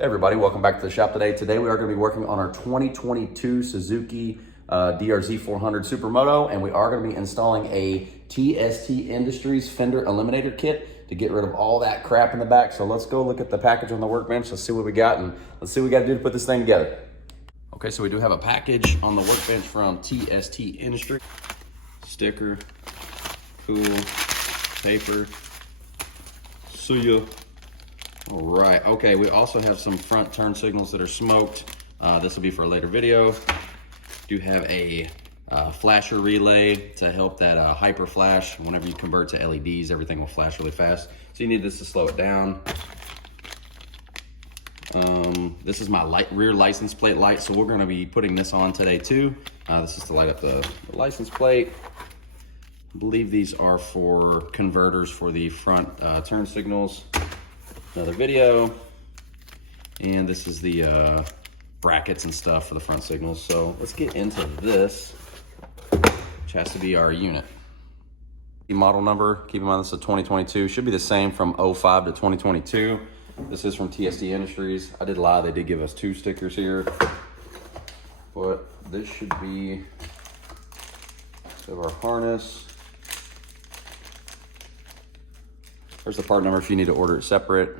Hey everybody, welcome back to the shop today. Today we are going to be working on our 2022 Suzuki DRZ400 Supermoto, and we are going to be installing a TST Industries Fender Eliminator kit to get rid of all that crap in the back. So let's go look at the package on the workbench. Let's see what we got, and let's see what we got to do to put this thing together. Okay, so we do have a package on the workbench from TST Industries. Sticker, cool, paper, see ya. All right, okay, we also have some front turn signals that are smoked. This will be for a later video. Do have a flasher relay to help that hyper flash. Whenever you convert to LEDs, everything will flash really fast. So you need this to slow it down. This is my rear license plate light, so we're gonna be putting this on today too. This is to light up the license plate. I believe these are for converters for the front turn signals. Another video, and this is the brackets and stuff for the front signals. So let's get into this, which has to be our unit. The model number, keep in mind this is a 2022, should be the same from 05 to 2022. This is from TST Industries. I did lie, they did give us 2 stickers here, but this should be our harness. There's the part number if you need to order it separate.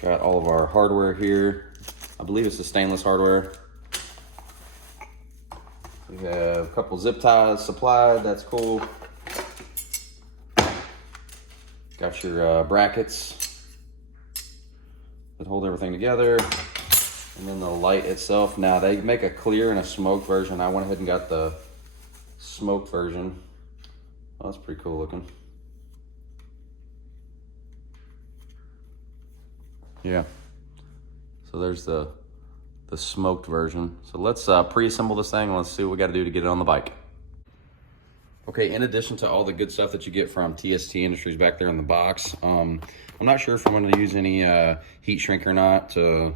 Got all of our hardware here. I believe it's the stainless hardware. We have a couple zip ties supplied, that's cool. Got your brackets that hold everything together. And then the light itself. Now they make a clear and a smoke version. I went ahead and got the smoke version. Oh, that's pretty cool looking. Yeah, so there's the smoked version. So let's pre-assemble this thing and let's see what we got to do to get it on the bike. Okay, in addition to all the good stuff that you get from TST Industries back there in the box, I'm not sure if I'm going to use any heat shrink or not to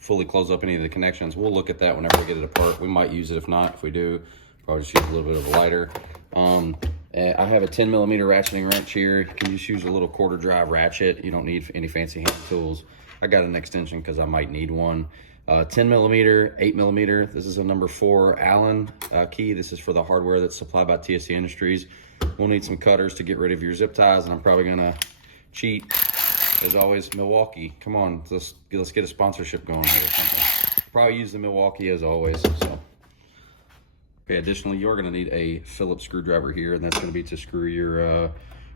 fully close up any of the connections. We'll look at that whenever we get it apart. We might use it. If not, if we do, probably just use a little bit of a lighter. I have a 10mm ratcheting wrench here. You can just use a little quarter drive ratchet. You don't need any fancy hand tools. I got an extension because I might need one. 10mm, 8mm. This is a number 4 Allen key. This is for the hardware that's supplied by TST Industries. We'll need some cutters to get rid of your zip ties, and I'm probably gonna cheat. As always, Milwaukee. Come on, let's get a sponsorship going here or something. Probably use the Milwaukee as always. So. Okay, additionally, you're gonna need a Phillips screwdriver here, and that's gonna be to screw your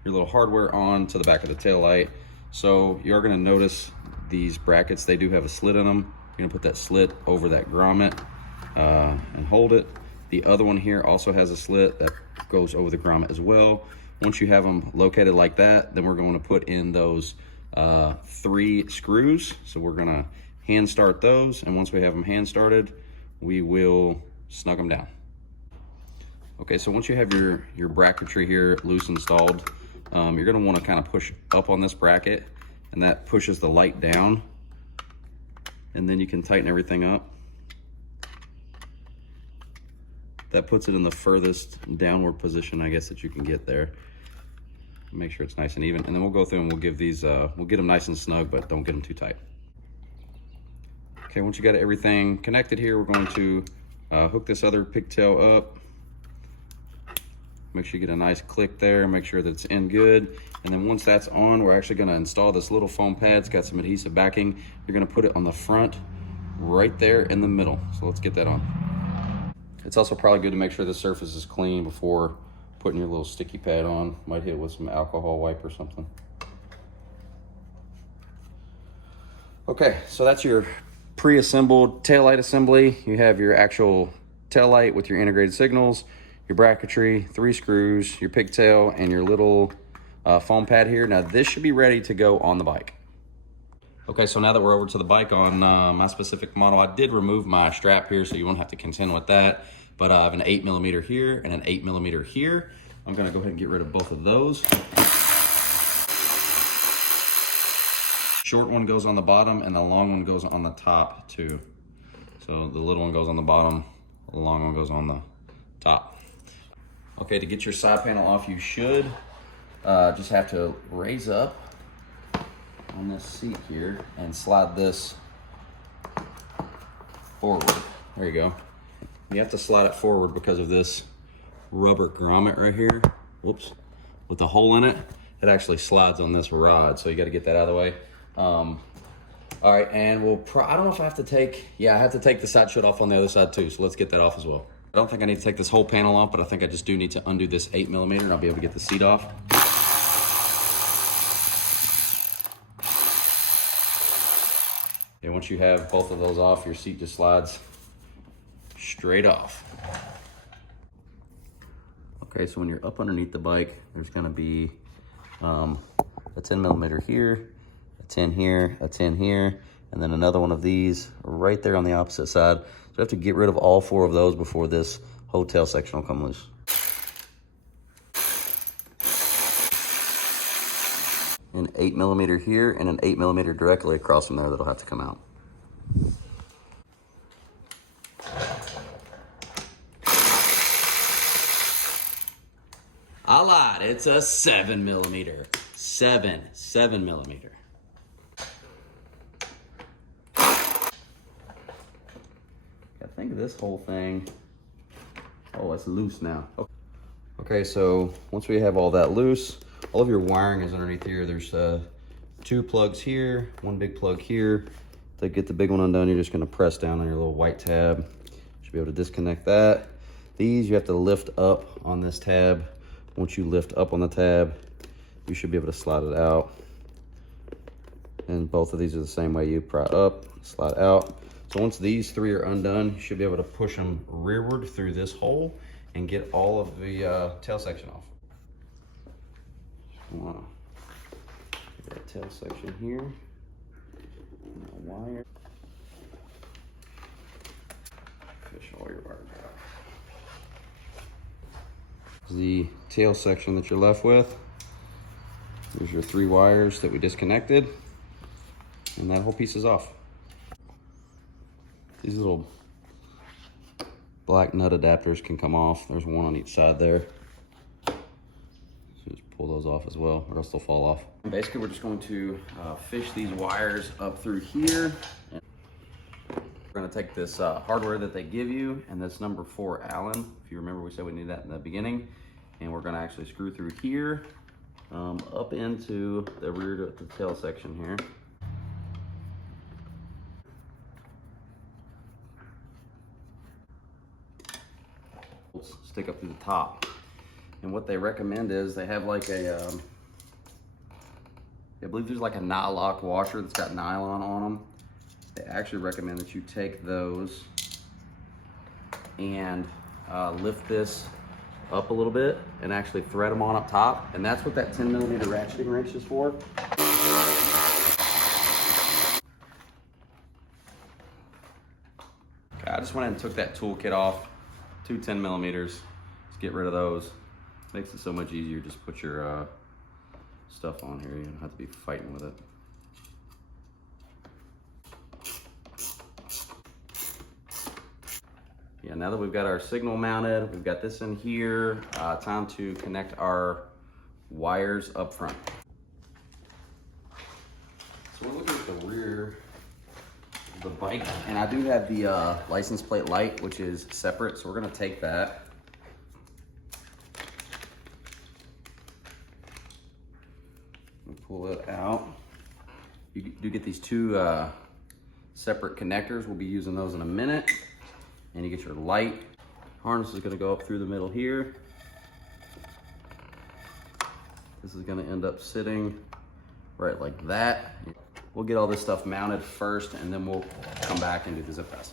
little hardware on to the back of the tail light. So you're gonna notice these brackets, they do have a slit in them. You're gonna put that slit over that grommet and hold it. The other one here also has a slit that goes over the grommet as well. Once you have them located like that, then we're going to put in those 3 screws. So we're gonna hand start those, and once we have them hand started, we will snug them down. Okay, so once you have your bracketry here loose installed, you're gonna wanna kind of push up on this bracket, and that pushes the light down, and then you can tighten everything up. That puts it in the furthest downward position, I guess, that you can get there. Make sure it's nice and even, and then we'll go through and we'll give these, we'll get them nice and snug, but don't get them too tight. Okay, once you got everything connected here, we're going to hook this other pigtail up. Make sure you get a nice click there, make sure that it's in good. And then once that's on, we're actually gonna install this little foam pad. It's got some adhesive backing. You're gonna put it on the front, right there in the middle. So let's get that on. It's also probably good to make sure the surface is clean before putting your little sticky pad on. Might hit it with some alcohol wipe or something. Okay, so that's your pre-assembled taillight assembly. You have your actual taillight with your integrated signals, your bracketry, 3 screws, your pigtail, and your little foam pad here. Now this should be ready to go on the bike. Okay, so now that we're over to the bike on my specific model, I did remove my strap here so you won't have to contend with that. But I have an 8mm here and an 8mm here. I'm gonna go ahead and get rid of both of those. Short one goes on the bottom and the long one goes on the top too. So the little one goes on the bottom, the long one goes on the top. Okay, to get your side panel off, you should just have to raise up on this seat here and slide this forward. There you go. You have to slide it forward because of this rubber grommet right here. Whoops. With the hole in it, it actually slides on this rod. So you got to get that out of the way. All right, and I don't know if I have to take, yeah, I have to take the side shut off on the other side too. So let's get that off as well. I don't think I need to take this whole panel off, but I think I just do need to undo this 8mm and I'll be able to get the seat off. And once you have both of those off, your seat just slides straight off. Okay, so when you're up underneath the bike, there's gonna be a 10mm here, a 10 here, a 10 here, and then another one of these right there on the opposite side. So you have to get rid of all 4 of those before this whole tail section will come loose. An 8mm here and an 8mm directly across from there that'll have to come out. I lied, it's a 7mm. 7mm. I think this whole thing, oh, it's loose now. Okay, so once we have all that loose, all of your wiring is underneath here. There's 2 plugs here, 1 big plug here. To get the big one undone, you're just gonna press down on your little white tab. You should be able to disconnect that. These you have to lift up on this tab. Once you lift up on the tab, you should be able to slide it out. And both of these are the same way. You pry up, slide out. So once these 3 are undone, you should be able to push them rearward through this hole and get all of the tail section off. Get that tail section here. Wire. Fish all your wires out. The tail section that you're left with. There's your 3 wires that we disconnected, and that whole piece is off. These little black nut adapters can come off. There's one on each side there. So just pull those off as well, or else they'll fall off. Basically, we're just going to fish these wires up through here. We're gonna take this hardware that they give you and this number 4 Allen. If you remember, we said we need that in the beginning. And we're gonna actually screw through here, up into the rear of the tail section here. Stick up through the top. And what they recommend is they have like a, I believe there's like a nylock washer that's got nylon on them. They actually recommend that you take those and lift this up a little bit and actually thread them on up top. And that's what that 10mm ratcheting wrench is for. Okay, I just went ahead and took that toolkit off. 2 10mm. Let's get rid of those. Makes it so much easier. Just put your stuff on here. You don't have to be fighting with it. Yeah, now that we've got our signal mounted, we've got this in here, time to connect our wires up front. So we're looking at the rear of the bike, and I do have the license plate light, which is separate, so we're gonna take that. Pull it out. You do get these 2 separate connectors. We'll be using those in a minute. And you get your light. Harness is gonna go up through the middle here. This is gonna end up sitting right like that. We'll get all this stuff mounted first, and then we'll come back and do the zip pass.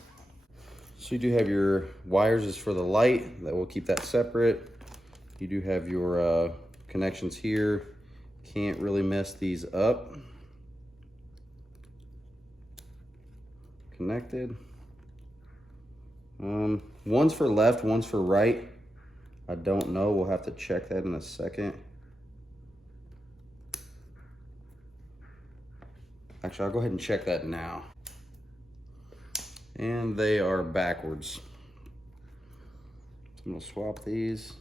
So you do have your wires is for the light. That will keep that separate. You do have your connections here. Can't really mess these up. Connected. One's for left, one's for right. I don't know, we'll have to check that in a second. Actually, I'll go ahead and check that now. And they are backwards. So I'm gonna swap these.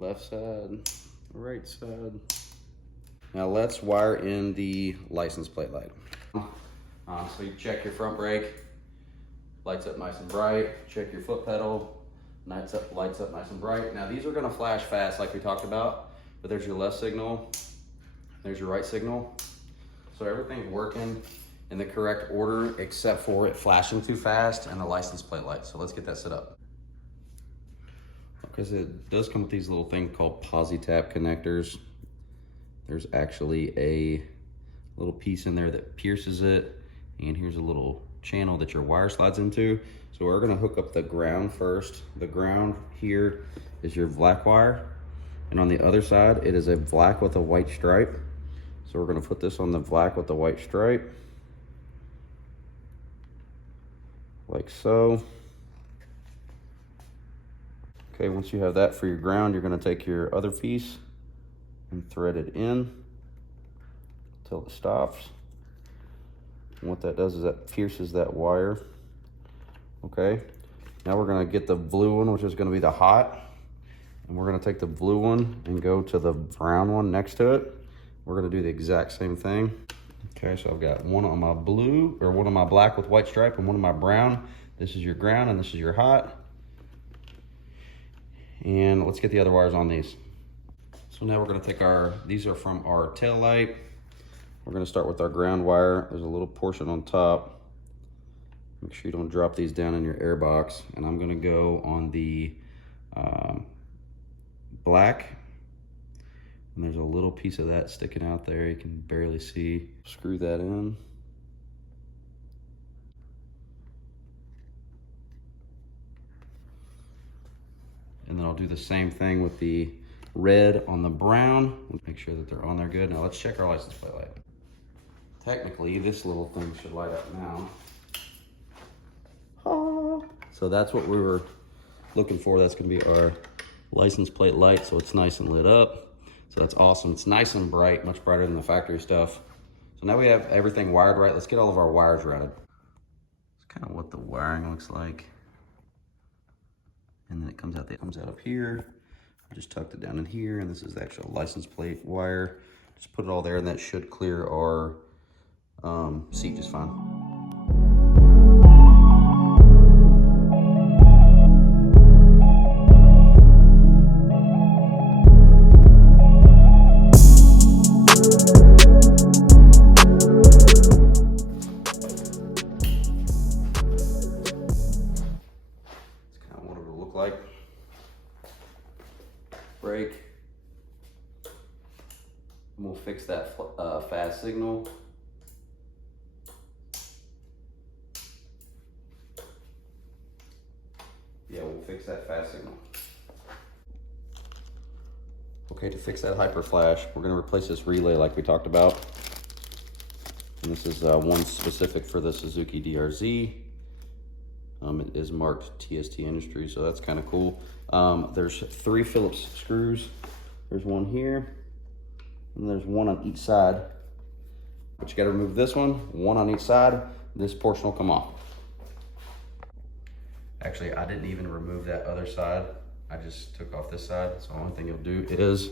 left side, right side. Now let's wire in the license plate light. So you check your front brake, lights up nice and bright. Check your foot pedal, lights up nice and bright. Now these are gonna flash fast like we talked about, but there's your left signal, there's your right signal. So everything's working in the correct order except for it flashing too fast and the license plate light. So let's get that set up. Because it does come with these little things called posi-tap connectors. There's actually a little piece in there that pierces it, and here's a little channel that your wire slides into. So we're gonna hook up the ground first. The ground here is your black wire, and on the other side, it is a black with a white stripe. So we're gonna put this on the black with the white stripe, like so. Okay, once you have that for your ground, you're gonna take your other piece and thread it in until it stops. And what that does is that pierces that wire. Okay, now we're gonna get the blue one, which is gonna be the hot, and we're gonna take the blue one and go to the brown one next to it. We're gonna do the exact same thing. Okay, so I've got one on my blue, or one on my black with white stripe, and one on my brown. This is your ground and this is your hot. And let's get the other wires on these. So now we're gonna take these are from our tail light. We're gonna start with our ground wire. There's a little portion on top. Make sure you don't drop these down in your air box. And I'm gonna go on the black. And there's a little piece of that sticking out there. You can barely see. Screw that in. And then I'll do the same thing with the red on the brown. Make sure that they're on there good. Now let's check our license plate light. Technically, this little thing should light up now. So that's what we were looking for. That's gonna be our license plate light, so it's nice and lit up. So that's awesome. It's nice and bright, much brighter than the factory stuff. So now we have everything wired right. Let's get all of our wires routed. It's kind of what the wiring looks like. And then it comes out up here. I just tucked it down in here, and this is the actual license plate wire. Just put it all there, and that should clear our seat just fine. Like brake, and we'll fix that fast signal. Yeah, we'll fix that fast signal. Okay, to fix that hyper flash, we're going to replace this relay like we talked about. And this is one specific for the Suzuki DRZ. It is marked TST Industries, so that's kind of cool. There's 3 Phillips screws. There's one here, and there's one on each side. But you got to remove this one on each side. This portion will come off. Actually, I didn't even remove that other side. I just took off this side. So the only thing you'll do is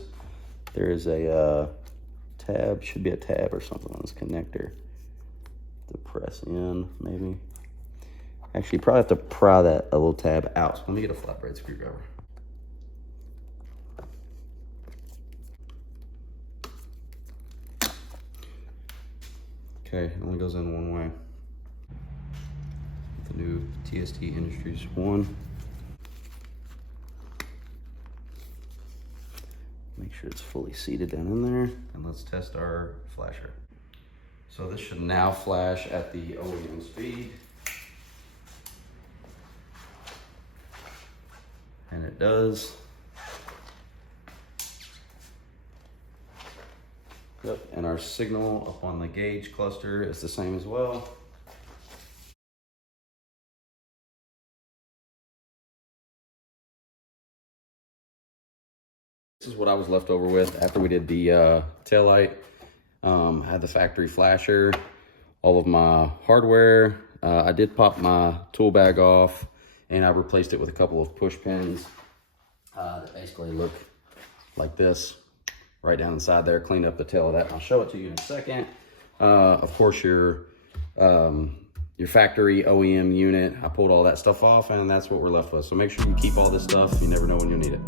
there is a tab, should be a tab or something on this connector to press in, maybe. Actually, you probably have to pry that a little tab out. So let me get a flat blade screwdriver. Okay, it only goes in one way. The new TST Industries 1. Make sure it's fully seated down in there. And let's test our flasher. So this should now flash at the OEM speed. And it does. Yep, and our signal up on the gauge cluster is the same as well. This is what I was left over with after we did the taillight. Had the factory flasher, all of my hardware. I did pop my tool bag off, and I replaced it with a couple of push pins that basically look like this, right down inside there, cleaned up the tail of that. I'll show it to you in a second. Of course, your factory OEM unit, I pulled all that stuff off, and that's what we're left with. So make sure you keep all this stuff. You never know when you'll need it.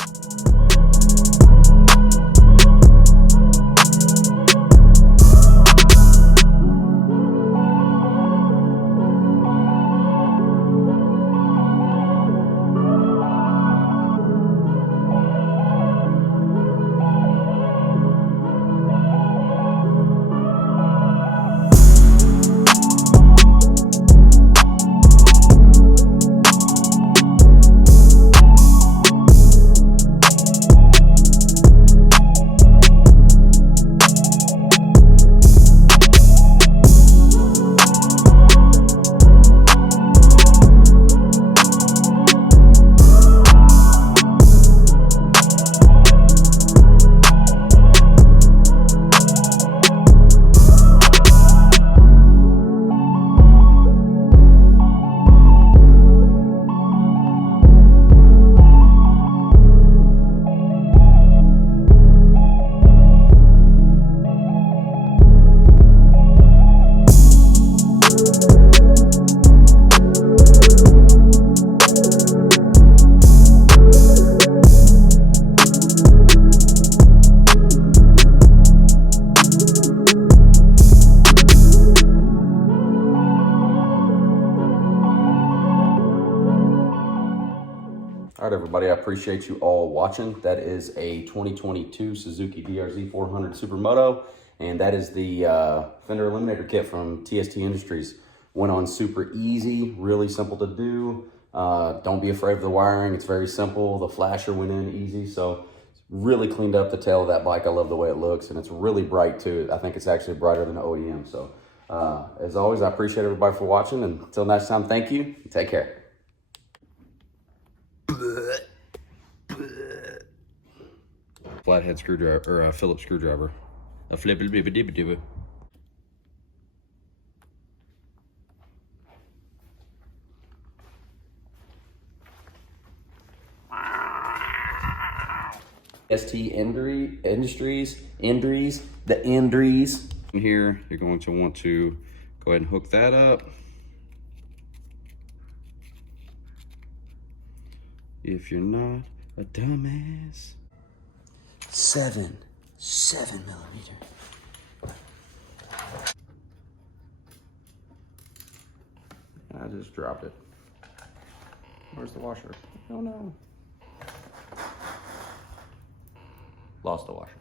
All right, everybody, I appreciate you all watching. That is a 2022 Suzuki DRZ400 Supermoto, and that is the Fender Eliminator kit from TST Industries. Went on super easy, really simple to do. Don't be afraid of the wiring. It's very simple. The flasher went in easy, so really cleaned up the tail of that bike. I love the way it looks, and it's really bright too. I think it's actually brighter than the OEM. So as always, I appreciate everybody for watching, and until next time, thank you. Take care. Flathead screwdriver, or a Phillips screwdriver. A flip-a-dibba-dibba-dibba. TST Industries. Here, you're going to want to go ahead and hook that up. If you're not a dumbass. 7 millimeter. I just dropped it. Where's the washer? Oh no. Lost the washer.